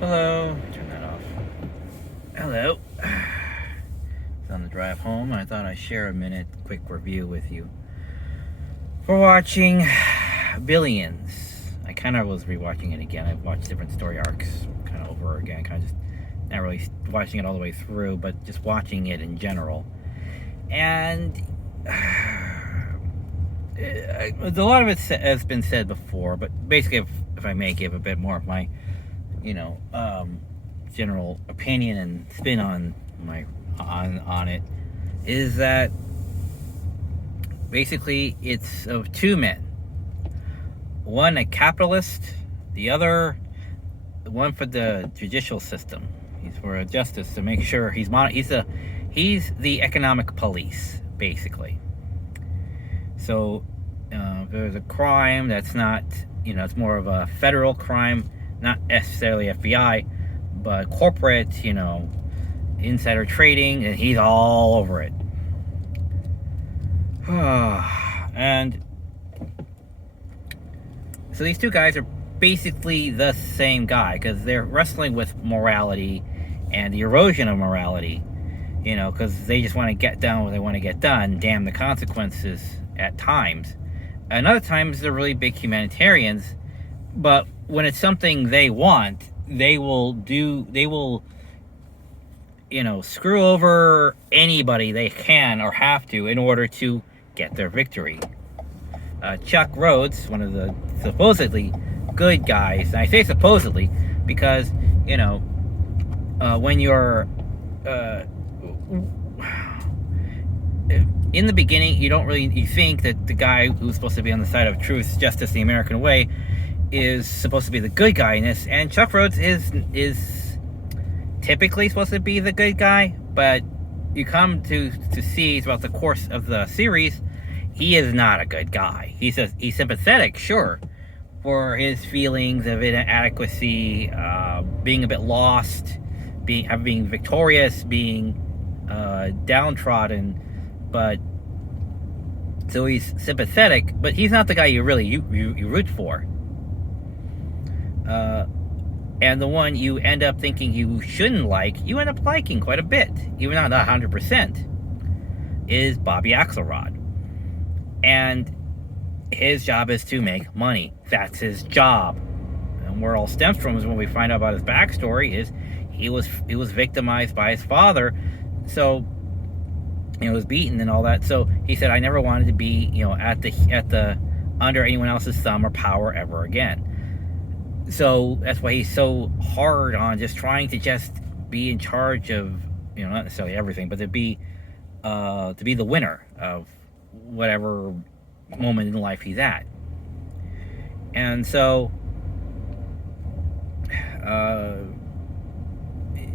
Hello. Turn that off. Hello. On the drive home, I thought I'd share a minute quick review with you for watching Billions. I kind of was rewatching it again. I've watched different story arcs kind of over again, kind of just not really watching it all the way through, but just watching it in general. And a lot of it has been said before, but basically, if I may give a bit more of my, general opinion and spin on it, is that basically it's of two men. One a capitalist, the other one for the judicial system. He's for justice to make sure he's the economic police, basically. So if there's a crime that's not, it's more of a federal crime, not necessarily FBI, but corporate, insider trading, and he's all over it. And so these two guys are basically the same guy, because they're wrestling with morality and the erosion of morality, because they just want to get done what they want to get done, damn the consequences at times. And other times they're really big humanitarians, but when it's something they want, they will screw over anybody they can or have to in order to get their victory. Chuck Rhodes, one of the supposedly good guys, and I say supposedly because, when you're in the beginning, you think that the guy who's supposed to be on the side of truth, justice, the American way, is supposed to be the good guy in this, and Chuck Rhodes is typically supposed to be the good guy, but you come to see throughout the course of the series, he is not a good guy. He's sympathetic, sure, for his feelings of inadequacy, being a bit lost, being victorious, being downtrodden, but so he's sympathetic, but he's not the guy you really you root for. And the one you end up thinking you shouldn't like, you end up liking quite a bit, even not 100%, is Bobby Axelrod. And his job is to make money. That's his job. And where it all stems from is when we find out about his backstory is he was victimized by his father, so he was beaten and all that. So he said, I never wanted to be, at the under anyone else's thumb or power ever again. So that's why he's so hard on just trying to just be in charge of, not necessarily everything, but to be the winner of whatever moment in life he's at. And so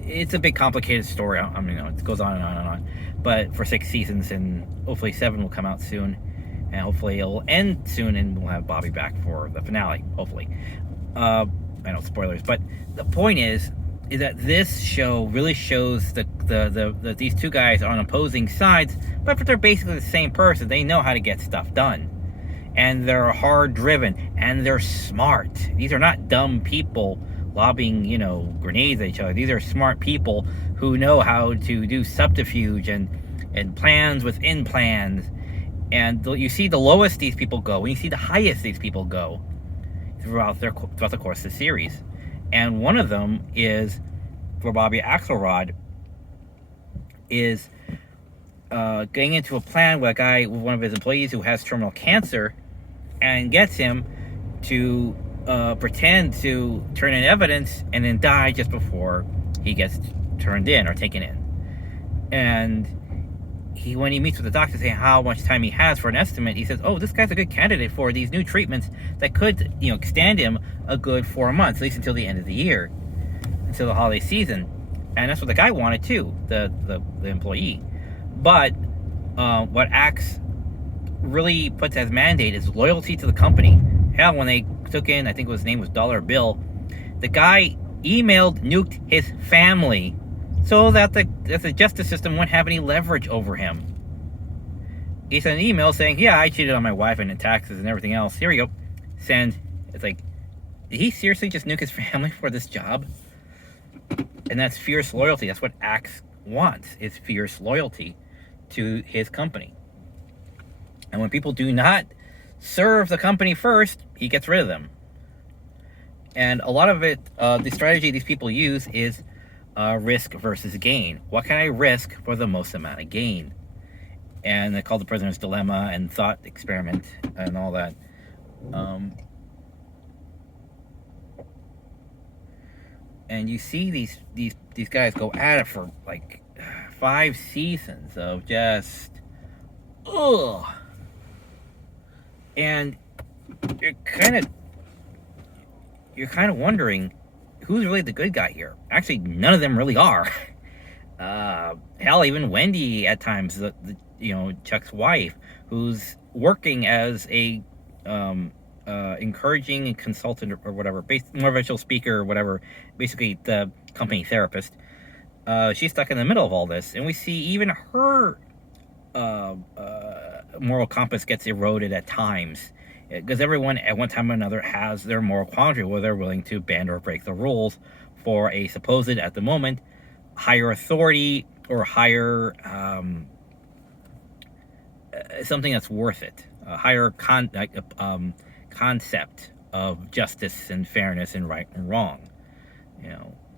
it's a big complicated story. I mean, it goes on and on and on. But for 6 seasons, and hopefully 7 will come out soon, and hopefully it'll end soon, and we'll have Bobby back for the finale. Hopefully. I know, spoilers, but the point is that this show really shows that these two guys are on opposing sides, but they're basically the same person. They know how to get stuff done, and they're hard driven, and they're smart. These are not dumb people lobbing, grenades at each other. These are smart people who know how to do subterfuge and plans within plans. And you see the lowest these people go, and you see the highest these people go throughout the course of the series. And one of them is, for Bobby Axelrod, is getting into a plan with one of his employees who has terminal cancer, and gets him to pretend to turn in evidence and then die just before he gets turned in or taken in. And when he meets with the doctor saying how much time he has for an estimate, he says, oh, this guy's a good candidate for these new treatments that could, extend him a good 4 months, at least until the end of the year, until the holiday season. And that's what the guy wanted too, the employee. But what Axe really puts as mandate is loyalty to the company. Hell, when they took in, I think his name was Dollar Bill, the guy nuked his family so that the justice system wouldn't have any leverage over him. He sent an email saying, yeah, I cheated on my wife and in taxes and everything else. Here we go. Send. It's like, did he seriously just nuke his family for this job? And that's fierce loyalty. That's what Axe wants, is fierce loyalty to his company. And when people do not serve the company first, he gets rid of them. And a lot of it, the strategy these people use is risk versus gain. What can I risk for the most amount of gain? And they call the prisoner's dilemma and thought experiment and all that. And you see these guys go at it for like 5 seasons of just ugh. And you're kind of wondering who's really the good guy here. Actually, none of them really are. Hell, even Wendy at times, Chuck's wife, who's working as a encouraging consultant or whatever, motivational speaker or whatever, basically the company therapist. She's stuck in the middle of all this, and we see even her moral compass gets eroded at times, because everyone at one time or another has their moral quandary where they're willing to bend or break the rules for a supposed, at the moment, higher authority or higher something that's worth it, a higher concept of justice and fairness and right and wrong.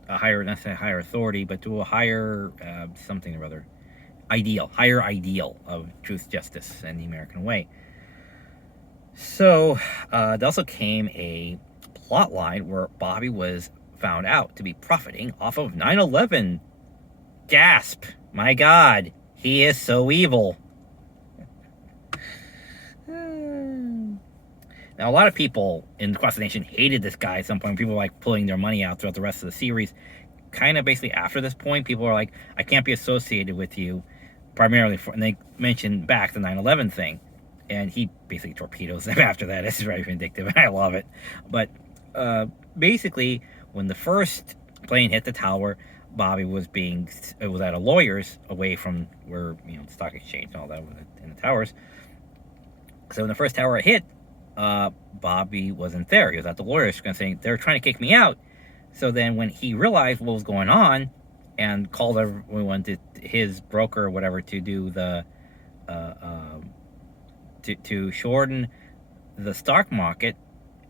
A higher, not say higher authority, but to a higher something or other higher ideal of truth, justice, and the American way. So there also came a plot line where Bobby was found out to be profiting off of 9/11. Gasp! My God, he is so evil. Now, a lot of people across the nation hated this guy at some point. People were like pulling their money out throughout the rest of the series. Kind of basically after this point, people are like, I can't be associated with you, primarily for, and they mentioned back the 9/11 thing. And he basically torpedoes them after that. This is very vindictive, and I love it. But basically, when the first plane hit the tower, Bobby was at a lawyer's away from where, the stock exchange and all that was in the towers. So when the first tower hit, Bobby wasn't there. He was at the lawyer's saying, they're trying to kick me out. So then when he realized what was going on and called everyone to his broker or whatever to do the to shorten the stock market,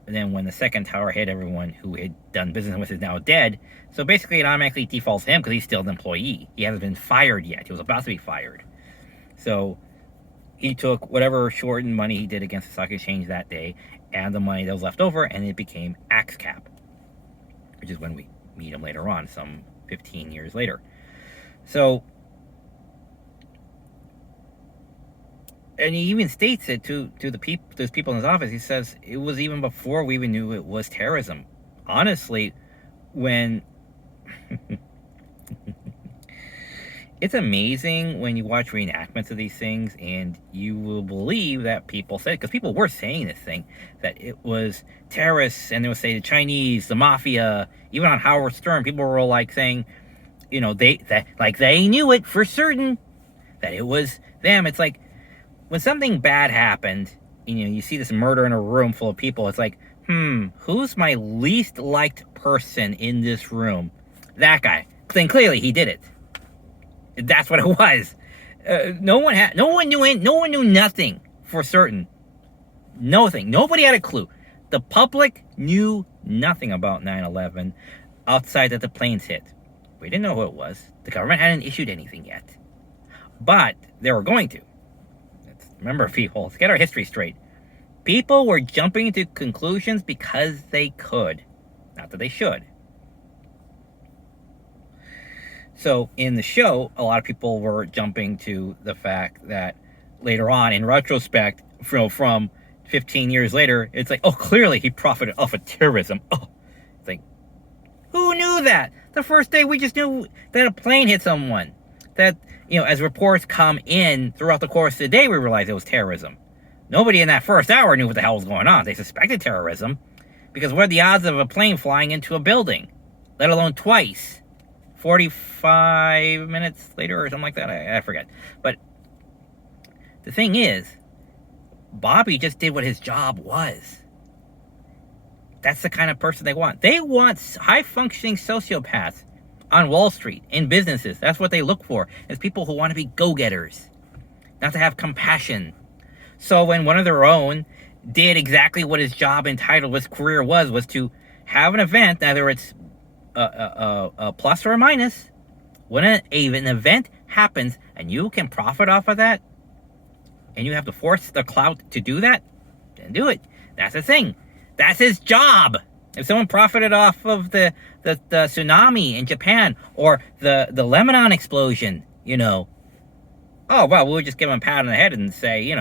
and then when the second tower hit, everyone who had done business with is now dead. So basically it automatically defaults him because he's still an employee. He hasn't been fired yet. He was about to be fired. So he took whatever shortened money he did against the stock exchange that day and the money that was left over, and it became AxeCap, which is when we meet him later on, some 15 years later. So, and he even states it to those people in his office. He says it was even before we even knew it was terrorism. Honestly, when it's amazing when you watch reenactments of these things, and you will believe that people said, because people were saying this thing, that it was terrorists, and they would say the Chinese, the mafia. Even on Howard Stern, people were like saying, they knew it for certain that it was them. It's like when something bad happened, you see this murder in a room full of people. It's like, who's my least liked person in this room? That guy. Then clearly he did it. That's what it was. No one knew nothing for certain. Nothing. Nobody had a clue. The public knew nothing about 9/11 outside that the planes hit. We didn't know who it was. The government hadn't issued anything yet. But they were going to. Remember, people, let's get our history straight. People were jumping to conclusions because they could. Not that they should. So in the show, a lot of people were jumping to the fact that later on, in retrospect, from 15 years later, it's like, oh, clearly he profited off of terrorism. Oh, it's like, who knew that? The first day we just knew that a plane hit someone. That, as reports come in throughout the course of the day, we realized it was terrorism. Nobody in that first hour knew what the hell was going on. They suspected terrorism, because what are the odds of a plane flying into a building, let alone twice? 45 minutes later or something like that? I forget. But the thing is, Bobby just did what his job was. That's the kind of person they want. They want high-functioning sociopaths on Wall Street, in businesses. That's what they look for. It's people who want to be go-getters, not to have compassion. So when one of their own did exactly what his job and title, his career was to have an event, whether it's a plus or a minus, when an event happens and you can profit off of that, and you have to force the clout to do that, then do it. That's the thing. That's his job. If someone profited off of the tsunami in Japan or the Lebanon explosion, oh well, we'll just give him a pat on the head and say,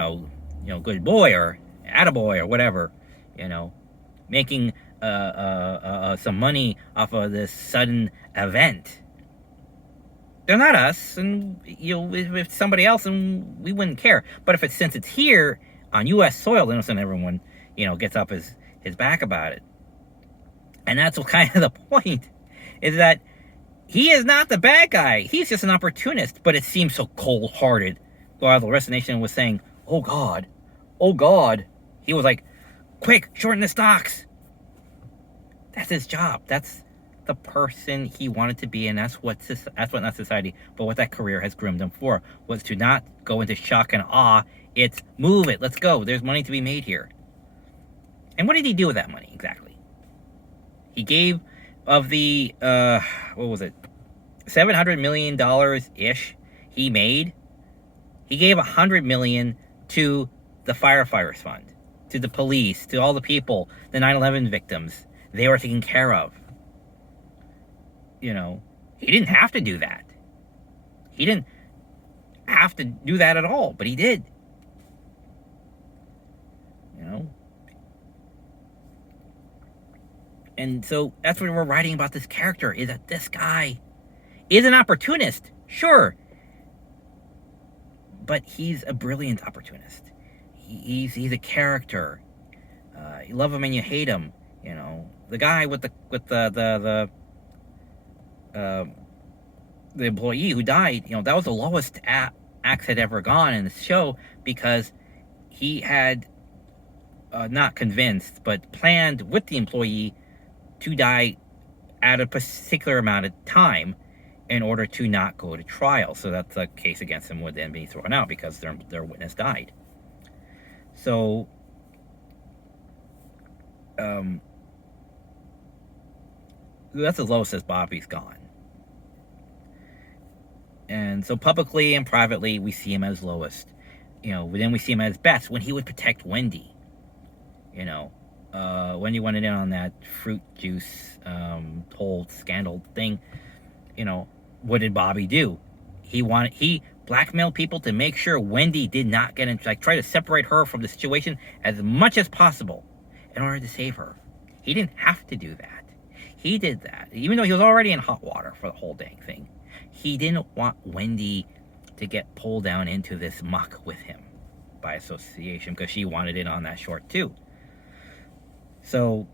good boy or attaboy or whatever, making some money off of this sudden event. They're not us, and if it's somebody else, and we wouldn't care. But since it's here on U.S. soil, then everyone, gets up his back about it. And that's what kind of the point, is that he is not the bad guy. He's just an opportunist, but it seems so cold-hearted. While the rest of the nation was saying, oh God, he was like, quick, shorten the stocks. That's his job. That's the person he wanted to be, and that's what not society, but what that career has groomed him for, was to not go into shock and awe. It's move it, let's go. There's money to be made here. And what did he do with that money exactly? He gave of the what was it, $700 million ish he made. He gave $100 million to the firefighters fund, to the police, to all the people, the 9/11 victims. They were taken care of. He didn't have to do that. He didn't have to do that at all, but he did. And so that's what we're writing about this character, is that this guy is an opportunist, sure. But he's a brilliant opportunist. He's a character. You love him and you hate him. The guy with the employee who died, that was the lowest Axe had ever gone in the show, because he had not convinced, but planned with the employee to die at a particular amount of time in order to not go to trial. So that the case against him would then be thrown out because their witness died. So that's as low as Bobby's gone. And so publicly and privately, we see him as lowest. Then we see him as best when he would protect Wendy. Wendy wanted in on that fruit juice whole scandal thing. What did Bobby do? He blackmailed people to make sure Wendy did not get in, try to separate her from the situation as much as possible in order to save her. He didn't have to do that. He did that, even though he was already in hot water for the whole dang thing. He didn't want Wendy to get pulled down into this muck with him by association, because she wanted in on that short too. So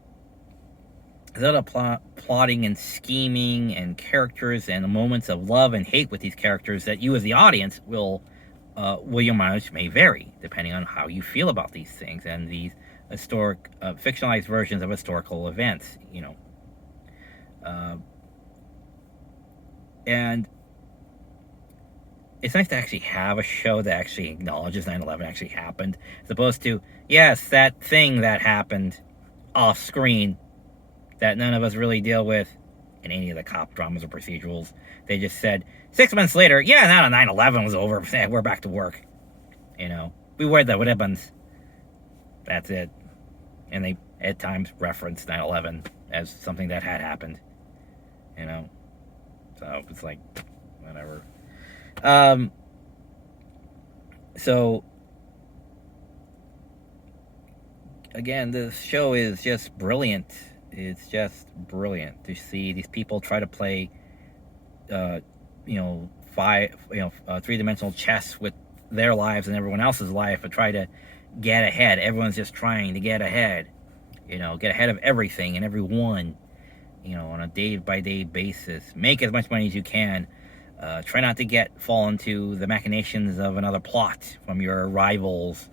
there's a lot of plotting and scheming and characters and moments of love and hate with these characters that you as the audience your mileage may vary depending on how you feel about these things and these historic, fictionalized versions of historical events, and it's nice to actually have a show that actually acknowledges 9/11 actually happened, as opposed to, yes, that thing that happened off screen that none of us really deal with in any of the cop dramas or procedurals. They just said 6 months later, yeah, now 9/11 was over, we're back to work. We wear the ribbons. That's it. And they at times reference 9/11 as something that had happened. So it's like, whatever. So again, this show is just brilliant. It's just brilliant to see these people try to play, three-dimensional chess with their lives and everyone else's life, and try to get ahead. Everyone's just trying to get ahead, get ahead of everything and everyone, on a day-by-day basis. Make as much money as you can. Try not to fall into the machinations of another plot from your rivals.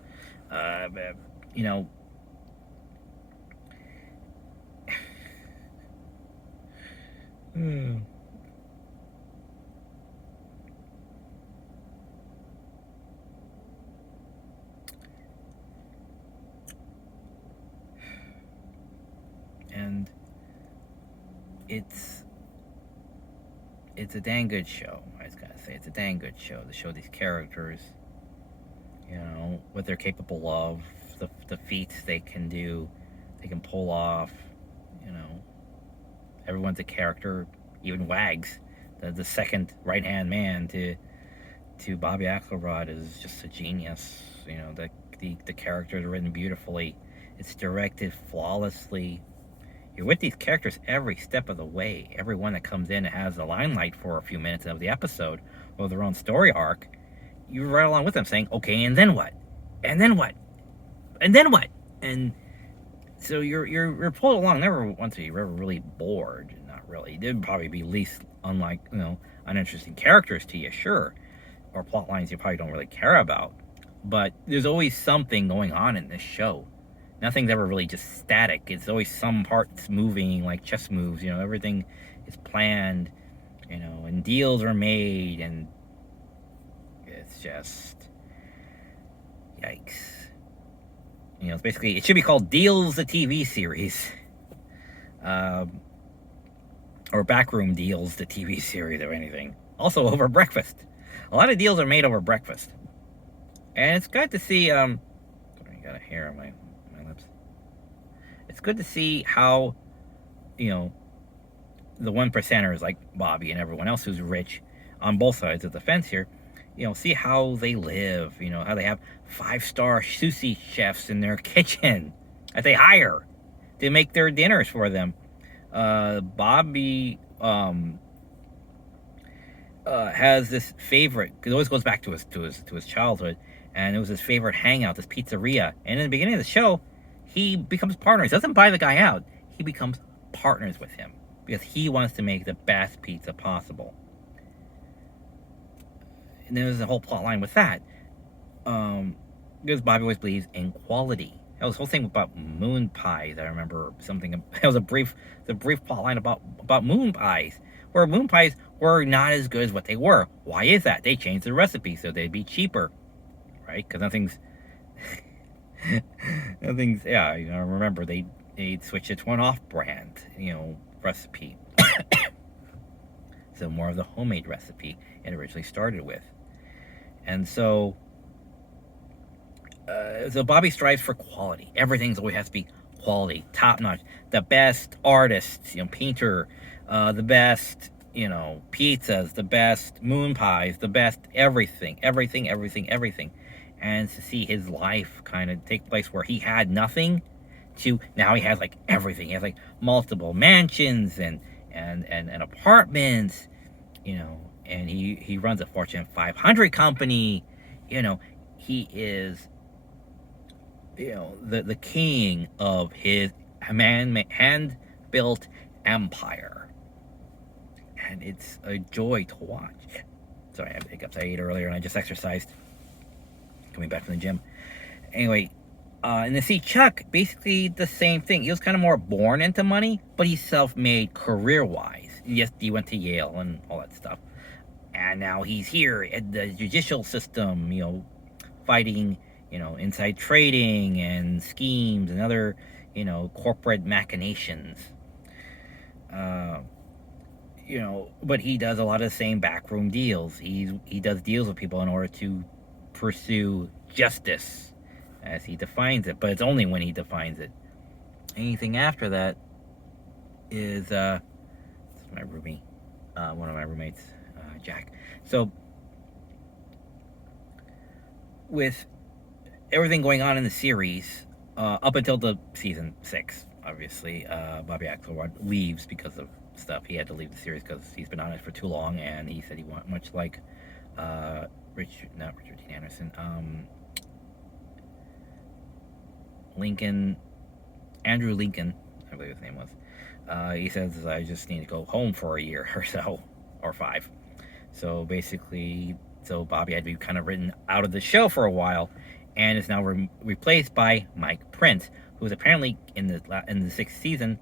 it's a dang good show. I just gotta say, it's a dang good show to show these characters, what they're capable of, the feats they can do, they can pull off. You know, everyone's a character. Even Wags, the second right hand man to Bobby Axelrod, is just a genius. The characters are written beautifully. It's directed flawlessly. You're with these characters every step of the way. Everyone that comes in and has the limelight for a few minutes of the episode or their own story arc, you're right along with them saying, okay, and then what? And then what? And then what? And so you're pulled along. Never once are you ever really bored. Not really. There'd probably be least uninteresting characters to you, sure, or plot lines you probably don't really care about. But there's always something going on in this show. Nothing's ever really just static. It's always some parts moving, like chess moves. Everything is planned. And deals are made, and it's just yikes. It's basically, it should be called Deals, the TV series, or Backroom Deals, the TV series, or anything. Also over breakfast. A lot of deals are made over breakfast, and it's good to see. I got a hair on my lips. It's good to see how, the one percenters like Bobby and everyone else who's rich on both sides of the fence here, see how they live, how they have 5-star sushi chefs in their kitchen that they hire to make their dinners for them. Bobby has this favorite, because it always goes back to his childhood, and it was his favorite hangout, this pizzeria. And in the beginning of the show, he becomes partners. He doesn't buy the guy out. He becomes partners with him because he wants to make the best pizza possible. And there's a whole plot line with that. Because Bobby always believes in quality. That was the whole thing about moon pies. I remember something. It was the brief plot line about moon pies, where moon pies were not as good as what they were. Why is that? They changed the recipe so they'd be cheaper, right? Because nothing's. Yeah. Remember they switched it to an off-brand, recipe. So more of the homemade recipe it originally started with. And so Bobby strives for quality. Everything's always has to be quality, top notch. The best artists, painter, the best, pizzas, the best moon pies, the best everything. And to see his life kind of take place where he had nothing to now he has like everything. He has like multiple mansions and apartments, and he runs a Fortune 500 company. He is, the king of his hand-built empire. And it's a joy to watch. Sorry, I have hiccups. I ate earlier and I just exercised coming back from the gym. Anyway, and to see Chuck, basically the same thing. He was kind of more born into money, but he's self-made career-wise. Yes, he went to Yale and all that stuff. And now he's here at the judicial system, fighting, inside trading and schemes and other, corporate machinations. But he does a lot of the same backroom deals. He does deals with people in order to pursue justice, as he defines it. But it's only when he defines it. Anything after that is my roomie, one of my roommates, Jack. So with everything going on in the series, up until the season 6, obviously, Bobby Axelrod leaves because of stuff. He had to leave the series because he's been on it for too long, and he said he wanted, much like Richard Dean Anderson, Andrew Lincoln, I believe his name was. He says, I just need to go home for a year or so, or 5. So basically, Bobby had to be kind of written out of the show for a while, and is now replaced by Mike Prince, who's apparently in the 6th season,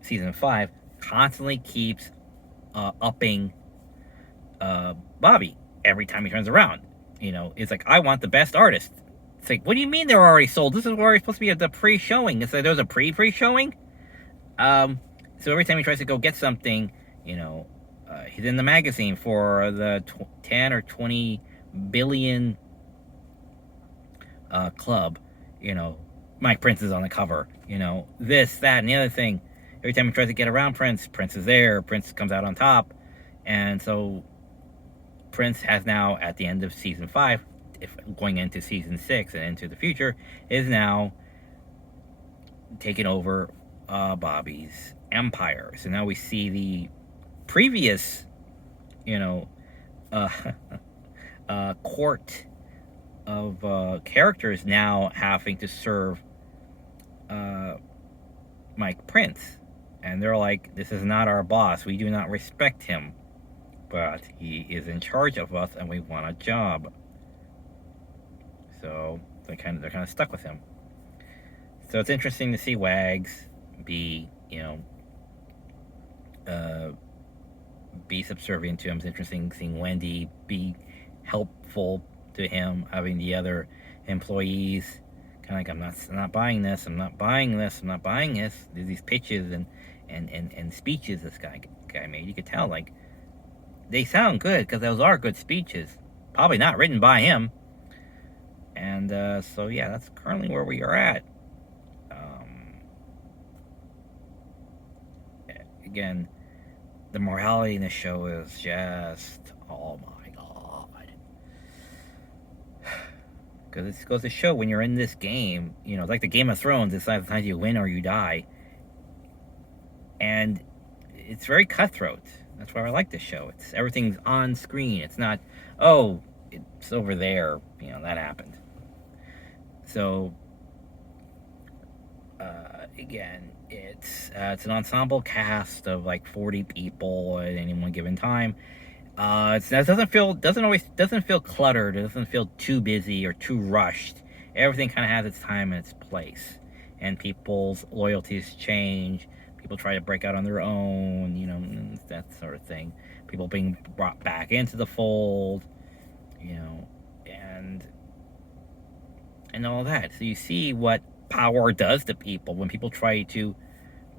season 5, constantly keeps upping Bobby every time he turns around. It's like, I want the best artist. It's like, what do you mean they're already sold? This is already supposed to be the pre-showing. It's like there's a pre-showing. So every time he tries to go get something, you know, he's in the magazine for the 10 or 20 billion club. You know, Mike Prince is on the cover. You know, this, that, and the other thing. Every time he tries to get around Prince, Prince is there. Prince comes out on top. And so Prince has now, at the end of season 5, if going into season 6 and into the future, is now taken over Bobby's empire. So now we see the previous, you know, court of characters now having to serve Mike Prince. And they're like, this is not our boss. We do not respect him. But he is in charge of us and we want a job. So they're kind of stuck with him. So it's interesting to see Wags be, you know, be subservient to him. It's interesting seeing Wendy be helpful to him, having the other employees kind of like, I'm not buying this, I'm not buying this, I'm not buying this. There's these pitches and speeches this guy made. You could tell, like, they sound good because those are good speeches. Probably not written by him. And so, yeah, that's currently where we are at. Again, the morality in the show is just, oh my god. Because it goes to show when you're in this game, you know, it's like the Game of Thrones, it's either you win or you die. And it's very cutthroat. That's why I like this show. It's everything's on screen. It's not, oh, it's over there. You know, that happened. So, again, it's an ensemble cast of like 40 people at any one given time. It doesn't feel cluttered. It doesn't feel too busy or too rushed. Everything kind of has its time and its place, and people's loyalties change. People try to break out on their own, you know, that sort of thing. People being brought back into the fold, you know, and all that. So you see what power does to people when people try to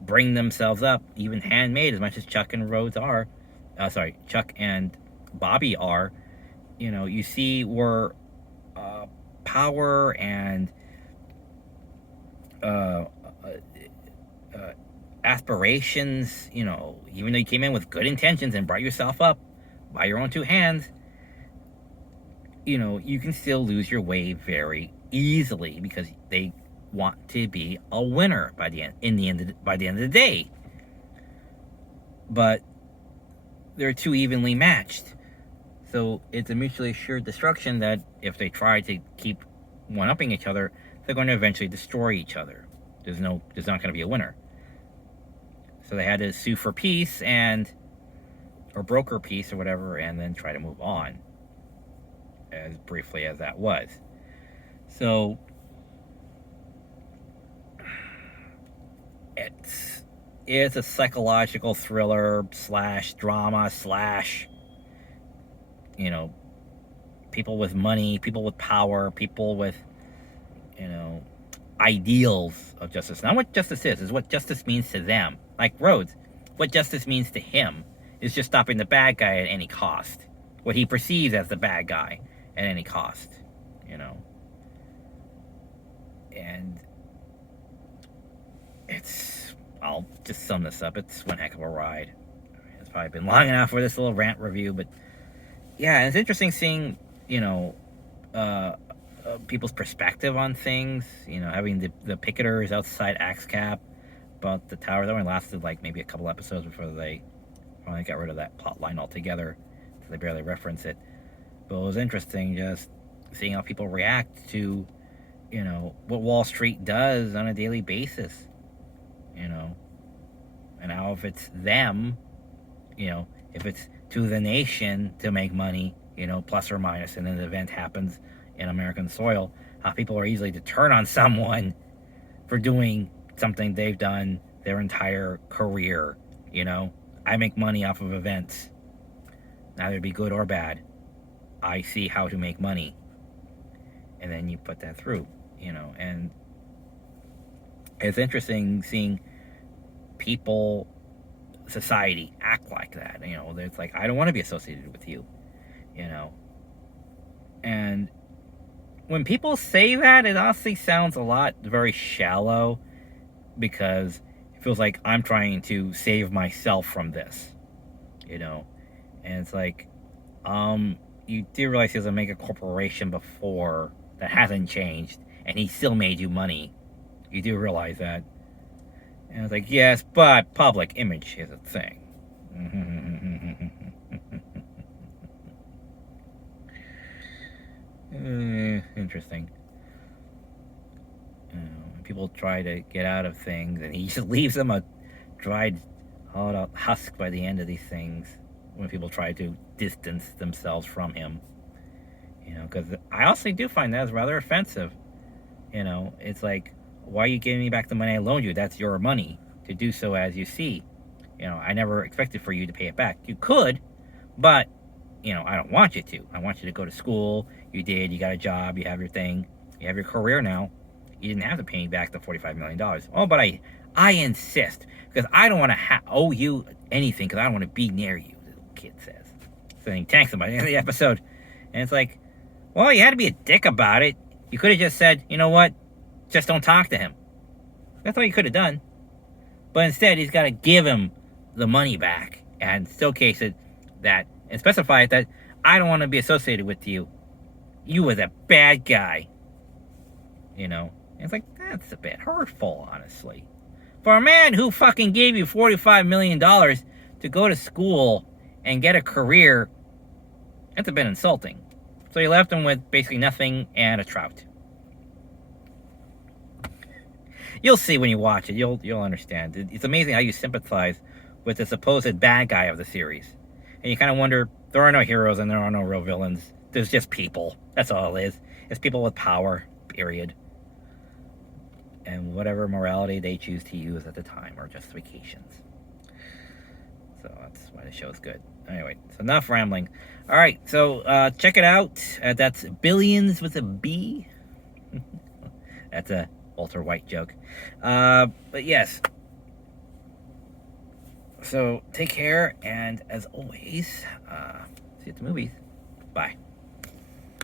bring themselves up, even handmade, as much as Chuck and Rhodes are. Chuck and Bobby are. You know, you see where power and aspirations, you know, even though you came in with good intentions and brought yourself up by your own two hands, you know, you can still lose your way very easily because they want to be a winner by the end of the day. But they're too evenly matched. So it's a mutually assured destruction that if they try to keep one-upping each other, they're going to eventually destroy each other. There's not going to be a winner. So they had to sue for peace or broker peace or whatever, and then try to move on. As briefly as that was. So it's a psychological thriller / drama / you know, people with money, people with power, people with, you know, ideals of justice. Not what justice is what justice means to them. Like Rhodes, what justice means to him is just stopping the bad guy at any cost. What he perceives as the bad guy at any cost, you know. And I'll just sum this up. It's one heck of a ride. It's probably been long enough for this little rant review, but yeah, it's interesting seeing, you know, people's perspective on things, you know, having the picketers outside Axe Cap about the tower. That only lasted like maybe a couple episodes before they finally got rid of that plot line altogether, so they barely reference it. But it was interesting just seeing how people react to, you know, what Wall Street does on a daily basis, you know, and how if it's them, you know, if it's to the nation to make money, you know, plus or minus, and then an event happens in American soil, how people are easily to turn on someone for doing something they've done their entire career, you know. I make money off of events, neither be good or bad. I see how to make money. And then you put that through, you know, and it's interesting seeing people society act like that. You know, it's like, I don't want to be associated with you, you know. And when people say that, it honestly sounds a lot very shallow, because it feels like I'm trying to save myself from this, you know. And it's like, you do realize he doesn't make a corporation before that hasn't changed, and he still made you money. You do realize that. And it's like, yes, but public image is a thing. Interesting. People try to get out of things, and he just leaves them a dried, hollowed out husk by the end of these things when people try to distance themselves from him. You know, because I also do find that as rather offensive. You know, it's like, why are you giving me back the money I loaned you? That's your money to do so as you see. You know, I never expected for you to pay it back. You could, but, you know, I don't want you to. I want you to go to school. You did. You got a job. You have your thing. You have your career now. You didn't have to pay me back the $45 million. Oh, but I insist, because I don't want to owe you anything, because I don't want to be near you, the little kid says. So then he tanks him by the end of the episode. And it's like, well, you had to be a dick about it. You could have just said, you know what, just don't talk to him. That's all you could have done. But instead, he's got to give him the money back and showcase it that, and specify it that, I don't want to be associated with you. You was a bad guy. You know? And it's like, that's a bit hurtful, honestly. For a man who fucking gave you $45 million to go to school and get a career, that's a bit insulting. So you left him with basically nothing and a trout. You'll see when you watch it. You'll understand. It's amazing how you sympathize with the supposed bad guy of the series. And you kind of wonder, there are no heroes and there are no real villains. There's just people. That's all it is. It's people with power, period. And whatever morality they choose to use at the time, or justifications. So that's why the show's good. Anyway, so enough rambling. All right, so check it out. That's Billions with a B. That's a Walter White joke. But yes. So take care, and as always, see you at the movies. Bye.